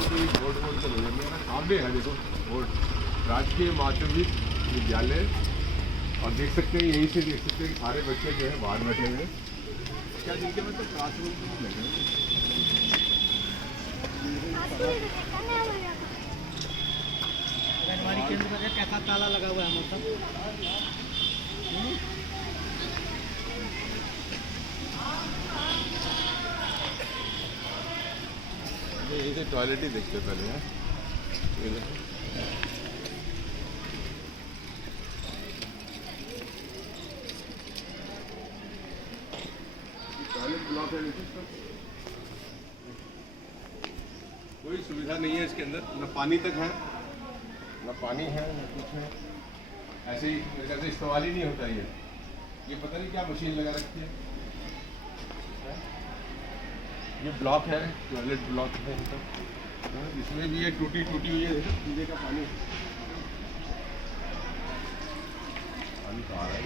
कोई board ward तो नहीं, मेरा सामने है देखो बोर्ड, राजकीय माध्यमिक विद्यालय। और देख सकते हैं, यहीं से देख सकते हैं कि सारे बच्चे जो है बाहर बैठे हुए हैं। क्या जिनके मतलब क्लासरूम में नहीं लगे हमारी केंद्र में कैसा ताला लगा हुआ है मतलब। यहीं से टॉयलेट ही देखते पहले हैं। टॉयलेट ब्लॉक है, कोई सुविधा नहीं है इसके अंदर, न पानी तक है, न पानी है न कुछ है। ऐसे ही मेरे ख्याल से इस्तेमाल ही नहीं होता ये पता नहीं क्या मशीन लगा रखी है। ये ब्लॉक है, टॉयलेट ब्लॉक है इनका। इसमें भी ये टूटी हुई है, देखो पीने का पानी तो आ रहा है।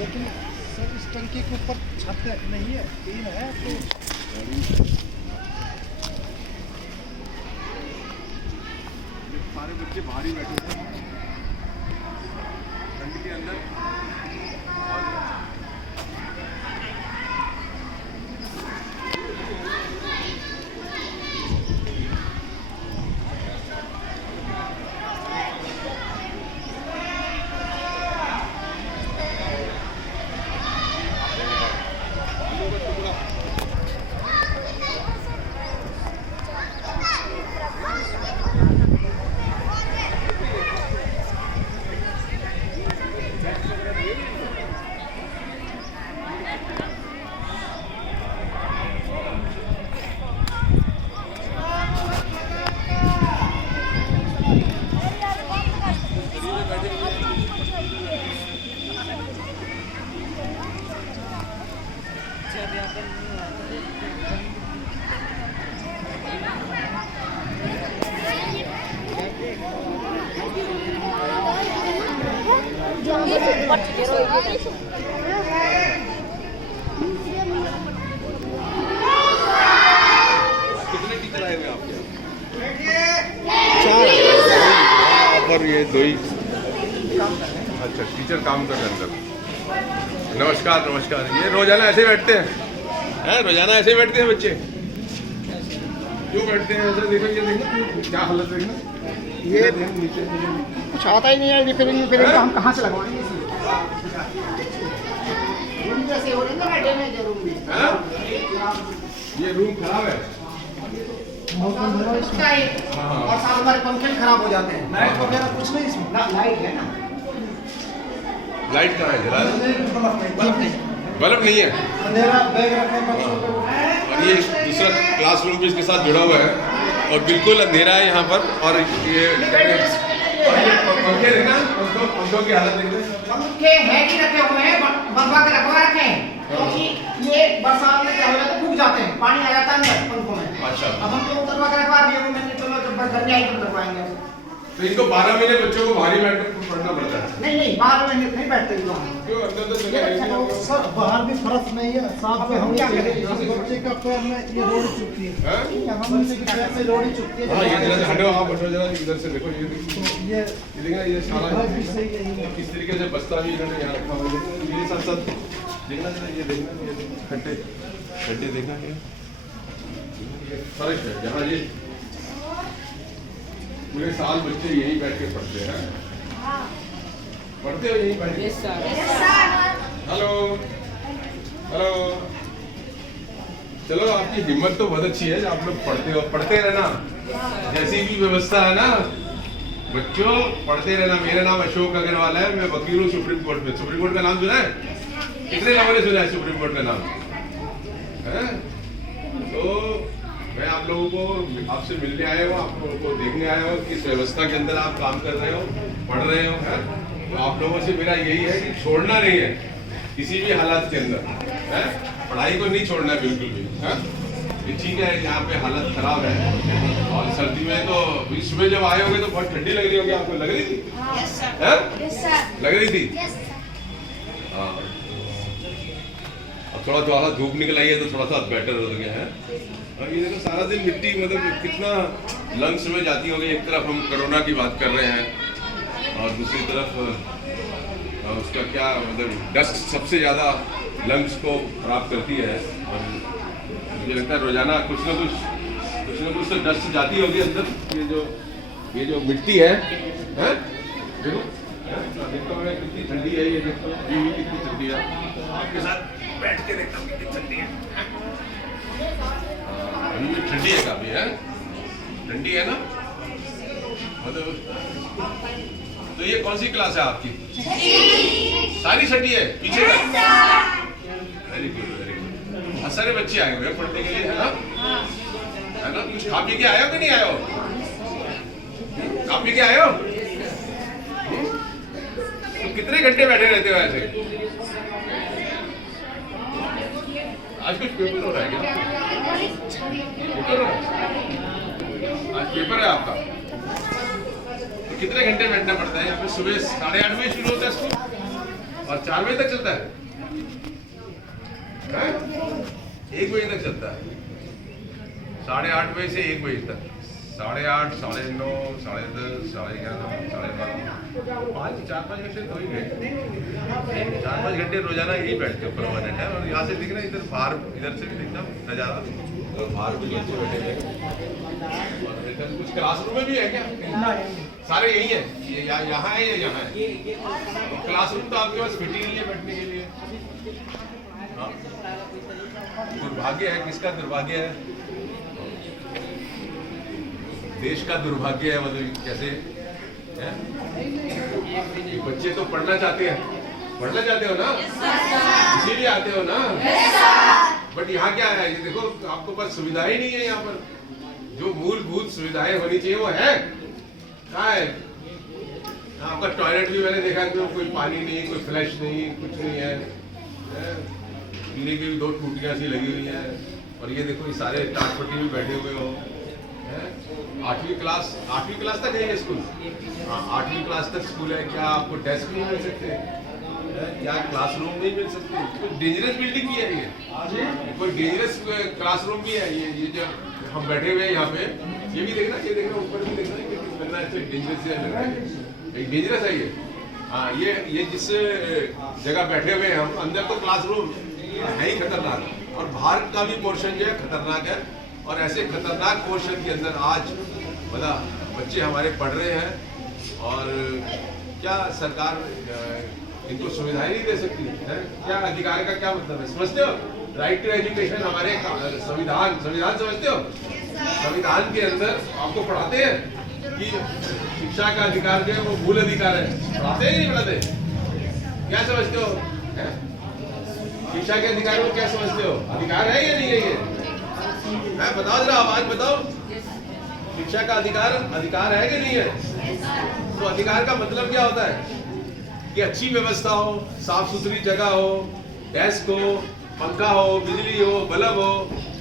लेकिन सर इस टंकी के ऊपर छत नहीं है, टीन है तो सारे बच्चे बाहर ही बैठे हैं ठंड के अंदर। कितने टीचर आए हुए आपके? पर ये दो ही। अच्छा, टीचर काम कर रहे हैं अंदर। नमस्कार नमस्कार। ये रोजाना ऐसे बैठते हैं? रोजाना ऐसे बैठते हैं बच्चे? क्यों बैठते हैं ऐसे? देखो ये देखो क्या हालत देखना। ये नीचे कुछ आता ही नहीं है। रिपेयरिंग तो हम कहाँ से लगवाएंगे? रूम जैसे हो रहे हैं ना डैमेज है रूम में। ये रूम खराब है और साथ हमारे पंखे खराब हो जाते हैं। लाइट वगैरह कुछ नहीं इसमें। लाइट है ना, लाइट कहाँ है? जला बल्ब नहीं है। और ये दूसरा क्लासरूम भी इसके साथ जुड़ा हुआ है और बिल्कुल अंधेरा है यहाँ पर। और ये पंखे देखना, पंखों की हालत देखना। पंखे है कि रखे हुए हैं, बनवा के रखवा रखे हैं क्योंकि ये बरसात में क्या हो जाता है, फूक जाते हैं, पानी आ जाता है अंदर पंखों में। अच्छा, अब हम तो उतरवा के रखवा दिए। मैंने तो घर में आई तो करवाएंगे। तो इनको 12 महीने बच्चों को भारी बैठकर पढ़ना पड़ता है? नहीं, बाहर में नहीं बैठते लोग। क्यों? अंदर तो जगह नहीं सर बाहर भी फर्श नहीं है, साफ हम क्या करें? बच्चे का पैर में ये रोड चुकती है, बच्चे के पैर में रोड चुकती है। हाँ, ये जरा हटो, आप हटो जरा इधर से। देखो ये देखना, ये सारा किस तरीके से बस्ता भी इन्होंने यहाँ रखा हुआ है। ये साथ साथ देखना जरा, ये देखना, ये खड्डे देखना। ये फर्क है यहाँ। ये पूरे साल बच्चे यहीं बैठ के पढ़ते हैं। पढ़ते हो यहीं बैठ के? Hello hello. चलो, आपकी हिम्मत तो बहुत अच्छी है, आप लोग पढ़ते हो। पढ़ते रहना, जैसी भी व्यवस्था है ना बच्चों, पढ़ते रहना। मेरा नाम अशोक अग्रवाल है, मैं वकील हूँ सुप्रीम कोर्ट में। सुप्रीम कोर्ट का नाम सुना है? कितने लोगों ने सुना है सुप्रीम कोर्ट का नाम? है तो मैं आप लोगों को, आपसे मिलने आया हूँ, आप लोगों को देखने आया हूँ कि इस व्यवस्था के अंदर आप काम कर रहे हो, पढ़ रहे हो। है तो आप लोगों से मेरा यही है कि छोड़ना नहीं है किसी भी हालात के अंदर। है पढ़ाई को नहीं छोड़ना है बिल्कुल भी। है ठीक है, यहाँ पे हालत खराब है और सर्दी में तो सुबह जब आए होंगे तो बहुत ठंडी लग रही होगी आपको। लग रही थी? लग रही थी? हाँ। अब थोड़ा थोड़ा धूप निकल आई है तो थोड़ा सा बेटर हो गया है। और ये देखो सारा दिन मिट्टी मतलब कितना लंग्स में जाती होगी। एक तरफ हम कोरोना की बात कर रहे हैं और दूसरी तरफ उसका क्या मतलब डस्ट सबसे ज़्यादा लंग्स को खराब करती है। और मुझे लगता है रोजाना कुछ ना कुछ तो डस्ट जाती होगी अंदर। ये जो मिट्टी है देखो देखता हूँ कितनी ठंडी है। ये देखो ये भी कितनी ठंडी है। आपके साथ बैठ के देखता हूँ कितनी ठंडी है। अभी भी ठंडी है काफी है, ठंडी है ना मतलब। तो ये कौन सी क्लास है आपकी? सारी छठी है पीछे का। Very good very good. बहुत सारे बच्चे आए हुए हैं पढ़ने के लिए है ना, है ना। कुछ खा पी के आए हो कि नहीं आए हो? खा पी के आए हो? तो कितने घंटे बैठे रहते हो ऐसे? आज कुछ पेपर हो रहा है क्या? पेपर हो रहा है? आज पेपर है आपका? तो कितने घंटे बैठना पड़ता है यहाँ पे? सुबह 8:30 बजे शुरू होता है स्कूल और 4 बजे तक चलता है? 1 बजे तक चलता है। 8:30 बजे से 1 बजे तक। 8:30, 9:30, 10:30, 11:30, 12:30, 4-5 घंटे तो ही गए। 4-5 घंटे रोजाना यही बैठते हो परमानेंट है। और यहाँ से दिख रहा है इधर बाहर, इधर से भी दिखता नजारा और बाहर भी बच्चे बैठे हैं। और इधर कुछ क्लासरूम में भी है क्या? सारे यही है, ये यहाँ है या यहाँ है? क्लासरूम तो आपके पास फिट ही नहीं है बैठने के लिए। दुर्भाग्य है। किसका दुर्भाग्य है? देश का दुर्भाग्य है। मतलब कैसे है? बच्चे तो पढ़ना चाहते हो ना, इसीलिए आते हो ना। बट यहाँ क्या है? ये देखो आपको पास सुविधा ही नहीं है। यहाँ पर जो मूलभूत सुविधाएं होनी चाहिए वो है कहाँ है? आपका टॉयलेट भी मैंने देखा कि कोई पानी नहीं, कोई फ्लैश नहीं, कुछ नहीं है। पीने की भी 2 टूटियां सी लगी हुई है। और ये देखो ये सारे टाटपट्टी में बैठे हुए हो। 8वीं क्लास तक है ये स्कूल? हाँ 8वीं क्लास तक स्कूल है। क्या आपको डेस्क नहीं मिल सकते? क्या क्लासरूम नहीं मिल सकते? कोई डेंजरस बिल्डिंग भी है ये, कोई डेंजरस क्लासरूम भी है। ये जो हम बैठे हुए हैं यहाँ पे, ये भी देखना, ये देखना ऊपर भी देखना, कितना डेंजरस लग रहा है। डेंजरस है ये। हाँ ये जिस जगह बैठे हुए हैं हम, अंदर तो क्लासरूम है ही खतरनाक और बाहर का भी पोर्शन जो है खतरनाक है। और ऐसे खतरनाक पोर्शन के अंदर आज मतलब बच्चे हमारे पढ़ रहे हैं और क्या सरकार इनको सुविधाएं नहीं दे सकती है? क्या अधिकार का क्या मतलब है? समझते हो? राइट टू एजुकेशन हमारे संविधान समझते हो? संविधान के अंदर आपको पढ़ाते हैं कि शिक्षा का अधिकार जो है वो मूल अधिकार है। पढ़ाते हैं कि नहीं पढ़ाते? क्या समझते हो? शिक्षा के अधिकार को क्या समझते हो? अधिकार है या नहीं है ये? मैं बताओ जरा, आवाज बताओ। शिक्षा का अधिकार है कि नहीं है? तो अधिकार का मतलब क्या होता है? कि अच्छी व्यवस्था हो, साफ सुथरी जगह हो, डेस्क हो, पंखा हो, बिजली हो, बल्ब हो,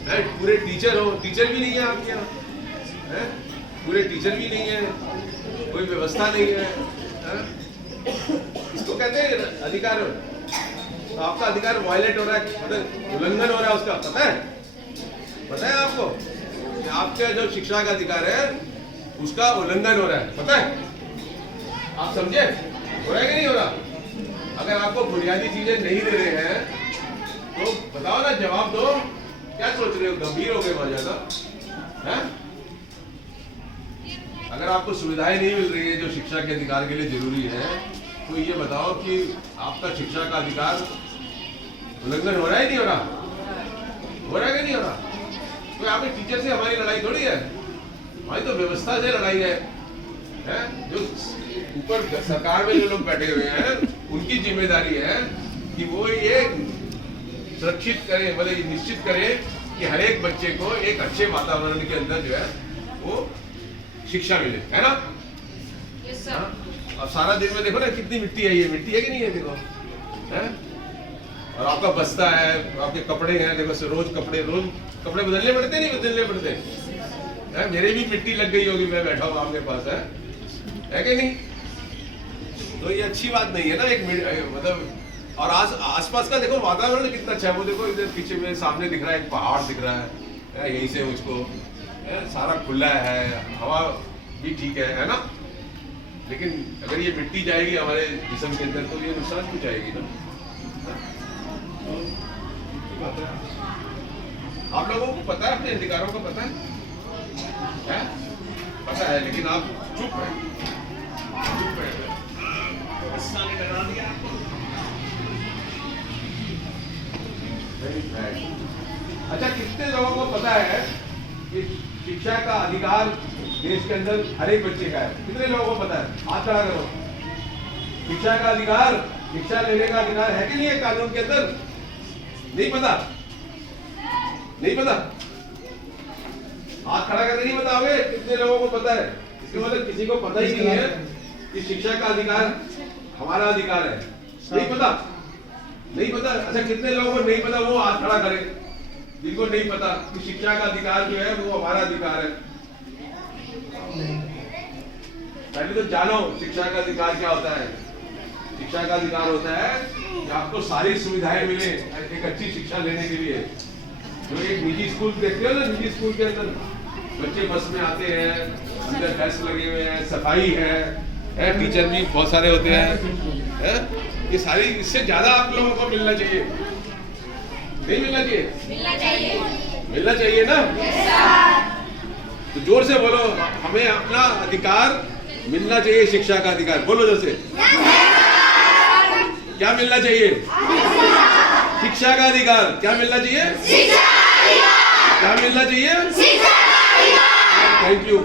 पूरे टीचर हो। टीचर भी नहीं है आपके यहाँ, पूरे टीचर भी नहीं है, कोई व्यवस्था नहीं है। इसको कहते हैं अधिकार। तो आपका अधिकार वायलेट हो रहा है, मतलब उल्लंघन हो रहा है उसका। पता है आपको कि आपका जो शिक्षा का अधिकार है उसका उल्लंघन हो रहा है? पता है? आप समझे? हो रहा है कि नहीं हो रहा? अगर आपको बुनियादी चीजें नहीं दे रहे हैं तो बताओ ना, जवाब दो। क्या सोच रहे हो? गंभीर हो गए बहुत ज्यादा हैं? अगर आपको सुविधाएं नहीं मिल रही है जो शिक्षा के अधिकार के लिए जरूरी है, तो ये बताओ कि आपका शिक्षा का अधिकार उल्लंघन हो रहा है नहीं हो रहा? हो रहा है कि नहीं हो रहा? तो यहाँ पे टीचर से हमारी लड़ाई थोड़ी है, हमारी तो व्यवस्था से लड़ाई है। जो ऊपर सरकार में जो लोग बैठे हुए हैं उनकी जिम्मेदारी है कि वो ये सुरक्षित करें, मतलब ये निश्चित करें कि हर एक बच्चे को एक अच्छे वातावरण के अंदर जो है वो शिक्षा मिले, है ना? yes, अब सारा दिन में देखो ना कितनी मिट्टी है। ये मिट्टी है कि नहीं है? देखो है? और आपका बस्ता है, आपके कपड़े हैं, देखो रोज कपड़े बदलने पड़ते नहीं बदलने पड़ते है? मेरे भी मिट्टी लग गई होगी, मैं बैठा हूँ आपके पास है कि नहीं? तो ये अच्छी बात नहीं है ना। एक मतलब और आसपास का देखो वातावरण कितना अच्छा है। वो देखो इधर पीछे में सामने दिख रहा है, एक पहाड़ दिख रहा है यहीं से मुझको, सारा खुला है, हवा भी ठीक है ना। लेकिन अगर ये मिट्टी जाएगी हमारे जिस्म के अंदर तो ये नुकसान पहुंचाएगी ना। आप लोगों को पता है, अपने अधिकारों का पता है? पता है, लेकिन आप चुप हैं, चुप हैं। व्यवस्था ने डरा दिया आपको। अच्छा, कितने लोगों को पता है कि शिक्षा का अधिकार देश के अंदर हर एक बच्चे का है? कितने लोगों को पता है? हाथ खड़ा करो। शिक्षा का अधिकार, शिक्षा लेने का अधिकार है कि नहीं है कानून के अंदर? नहीं पता? नहीं पता? हाथ खड़ा करके नहीं बताओगे कितने लोगों को पता है? इसका मतलब किसी को पता ही नहीं है कि शिक्षा का अधिकार हमारा अधिकार है। नहीं पता? नहीं पता? अच्छा, कितने लोगों को नहीं पता वो हाथ खड़ा करे, जिनको नहीं पता कि शिक्षा का अधिकार जो है वो हमारा अधिकार है। पहले तो जानो शिक्षा का अधिकार क्या होता है। शिक्षा का अधिकार होता है कि आपको सारी सुविधाएं मिले एक अच्छी शिक्षा लेने के लिए। जो एक निजी स्कूल देखते हो ना, निजी स्कूल के अंदर बच्चे बस में आते हैं, अंदर डेस्क लगे हुए हैं, सफाई है, टीचर भी बहुत सारे होते हैं, ये सारी, इससे ज्यादा आप लोगों को मिलना चाहिए। नहीं मिलना चाहिए? मिलना चाहिए, मिलना चाहिए ना। तो जोर से बोलो, हमें अपना अधिकार मिलना चाहिए, शिक्षा का अधिकार। बोलो जोर से। क्या मिलना चाहिए? शिक्षा का अधिकार। क्या मिलना चाहिए? क्या मिलना चाहिए? Thank you.